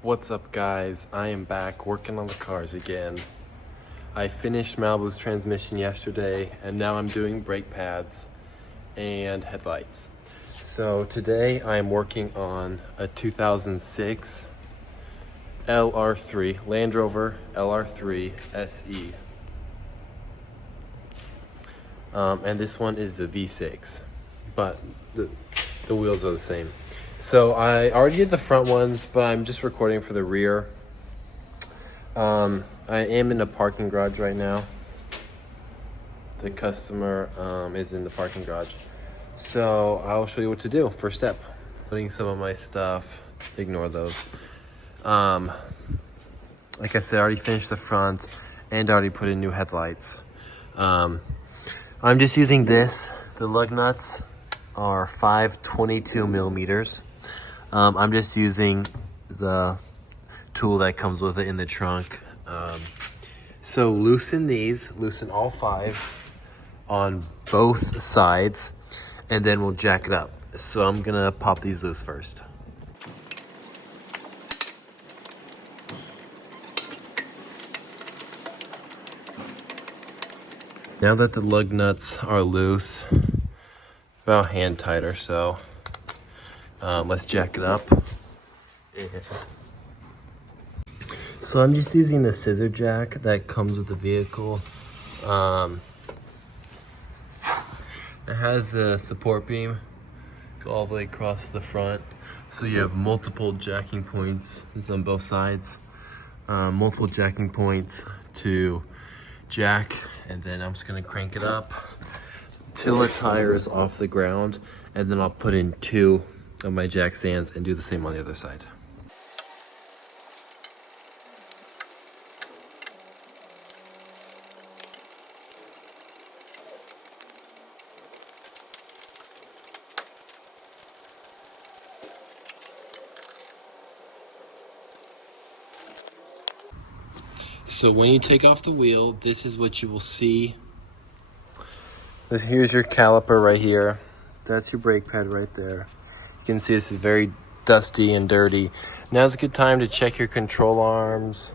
What's up, guys? I am back working on the cars again. I finished Malibu's transmission yesterday and now I'm doing brake pads and headlights. So today I am working on a 2006 LR3, Land Rover LR3 SE. And this one is the V6, but the wheels are the same. So I already did the front ones, but I'm just recording for the rear. I am in a parking garage right now. The customer is in the parking garage. So I'll show you what to do. First step, putting some of my stuff, ignore those. Like I said, I already finished the front and already put in new headlights. I'm just using this. The lug nuts are 522 millimeters. I'm just using the tool that comes with it in the trunk. So loosen all 5 on both sides, and then we'll jack it up. So I'm gonna pop these loose first. Now that the lug nuts are loose, about hand tight or so, let's jack it up. So I'm just using the scissor jack that comes with the vehicle. It has a support beam go all the way across the front, so you have multiple jacking points. It's on both sides, multiple jacking points to jack, and then I'm just gonna crank it up till the tire is off the ground, and then I'll put in 2 of my jack stands and do the same on the other side. So when you take off the wheel, this is what you will see. Here's your caliper right here. That's your brake pad right there. You can see this is very dusty and dirty. Now's a good time to check your control arms,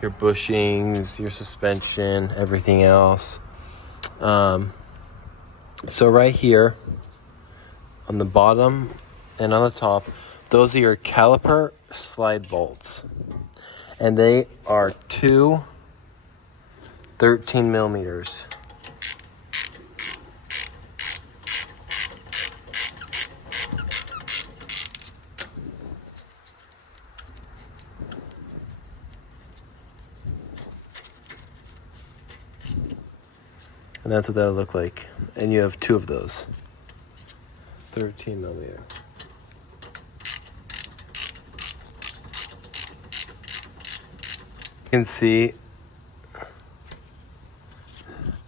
your bushings, your suspension, everything else. So right here on the bottom and on the top, those are your caliper slide bolts. And they are 2 13 millimeters. And that's what that'll look like. And you have 2 of those. 13 millimeter. You can see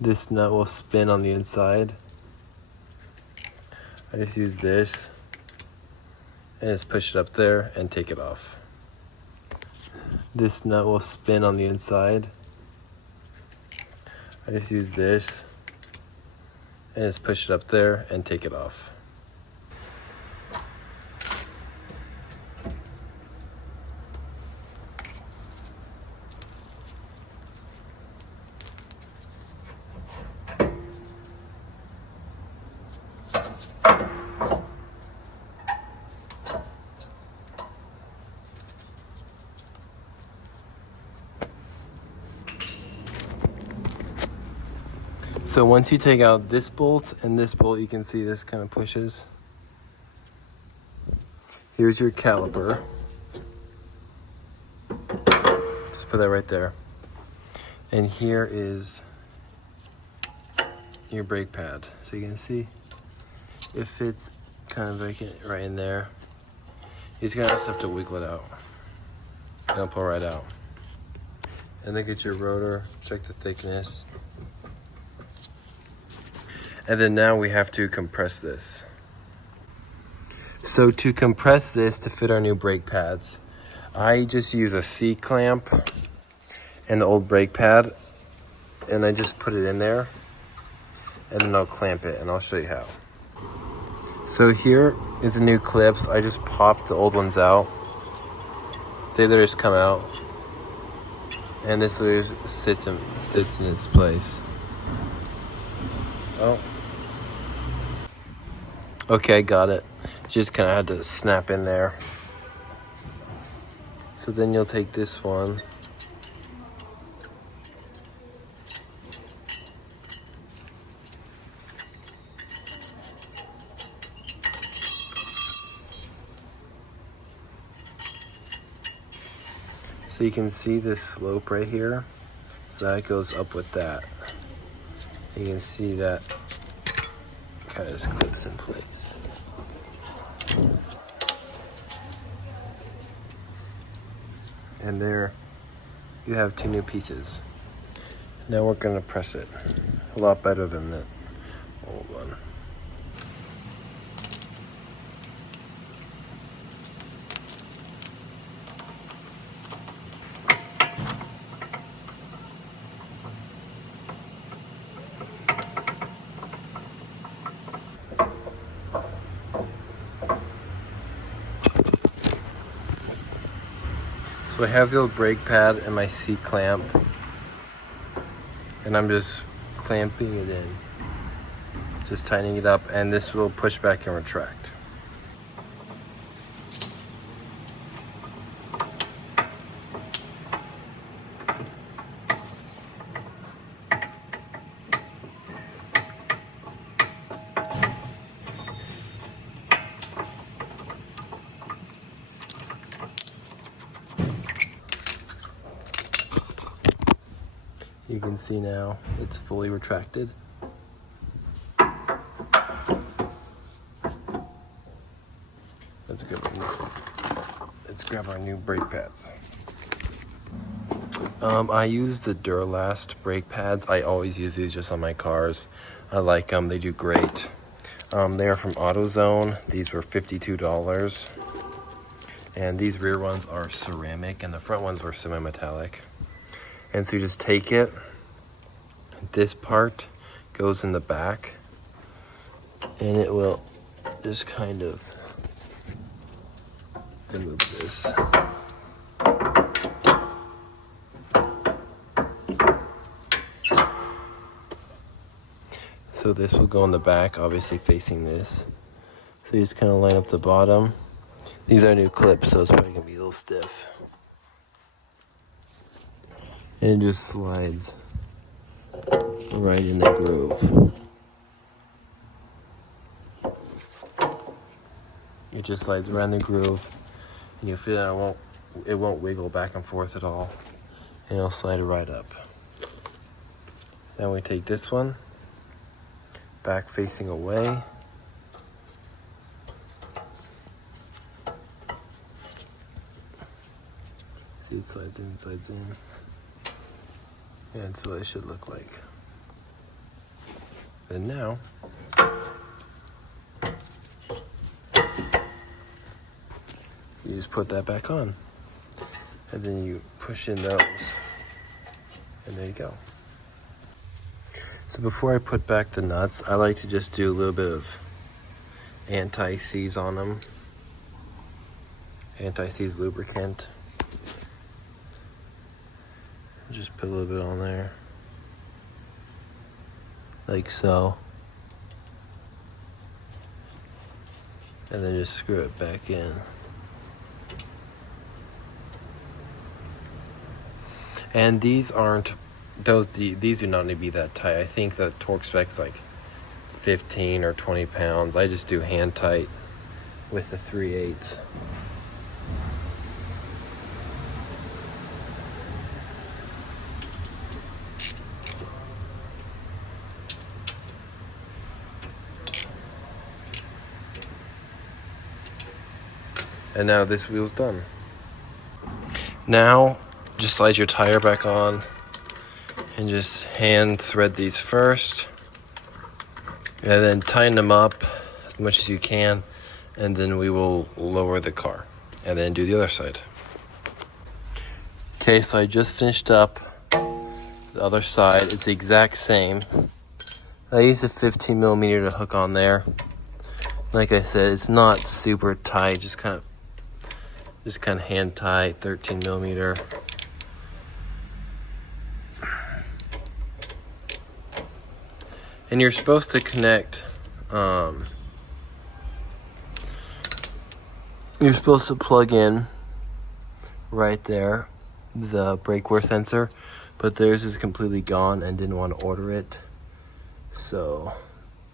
this nut will spin on the inside. I just use this and just push it up there and take it off. This nut will spin on the inside. I just use this and just push it up there and take it off. So once you take out this bolt and this bolt, you can see this kind of pushes. Here's your caliper. Just put that right there. And here is your brake pad. So you can see it fits kind of like right in there. You just gonna have to wiggle it out. It'll pull right out. And then get your rotor, check the thickness. And then now we have to compress this. So to compress this to fit our new brake pads, I just use a C-clamp and the old brake pad, and I just put it in there, and then I'll clamp it, and I'll show you how. So here is the new clips. I just popped the old ones out. They literally just come out, and this literally sits in its place. Oh. Okay, got it. Just kind of had to snap in there. So then you'll take this one. So you can see this slope right here. So that goes up with that. You can see that kind of just clips in place. And there you have 2 new pieces. Now we're gonna press it. A lot better than the old one. So I have the old brake pad and my C-clamp, and I'm just clamping it in, just tightening it up, and this will push back and retract. You can see now it's fully retracted. Let's grab our new brake pads. I use the Duralast brake pads. I always use these just on my cars. I like them, they do great. They are from AutoZone. These were $52. And these rear ones are ceramic and the front ones were semi-metallic. And so you just take it, this part goes in the back, and it will just kind of remove this. So this will go in the back, obviously facing this. So you just kind of line up the bottom. These are new clips, so it's probably gonna be a little stiff. And it just slides right in the groove. It just slides right in the groove, and you feel it won't wiggle back and forth at all, and it'll slide right up. Then we take this one, back facing away. See, it slides in, slides in. And that's what it should look like. And now, you just put that back on. And then you push in those. And there you go. So before I put back the nuts, I like to just do a little bit of anti-seize on them. Anti-seize lubricant. Just put a little bit on there, like so, and then just screw it back in. And these aren't these do not need to be that tight. I think the torque spec's like 15 or 20 pounds. I just do hand tight with the 3/8. And now this wheel's done. Now, just slide your tire back on and just hand thread these first. And then tighten them up as much as you can. And then we will lower the car and then do the other side. Okay, so I just finished up the other side. It's the exact same. I used a 15mm to hook on there. Like I said, it's not super tight, just kind of Just kind of hand tight, 13 millimeter. And you're supposed to connect, you're supposed to plug in right there the brake wear sensor, but theirs is completely gone and didn't want to order it, so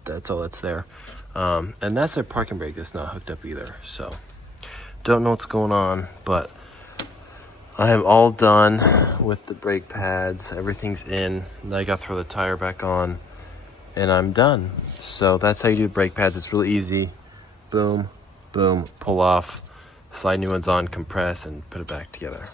that's all that's there. And that's their parking brake that's not hooked up either, so don't know what's going on, but I am all done with the brake pads. Everything's in. Now I gotta throw the tire back on and I'm done. So that's how you do brake pads. It's really easy. Boom, boom, pull off, slide new ones on, compress, and put it back together.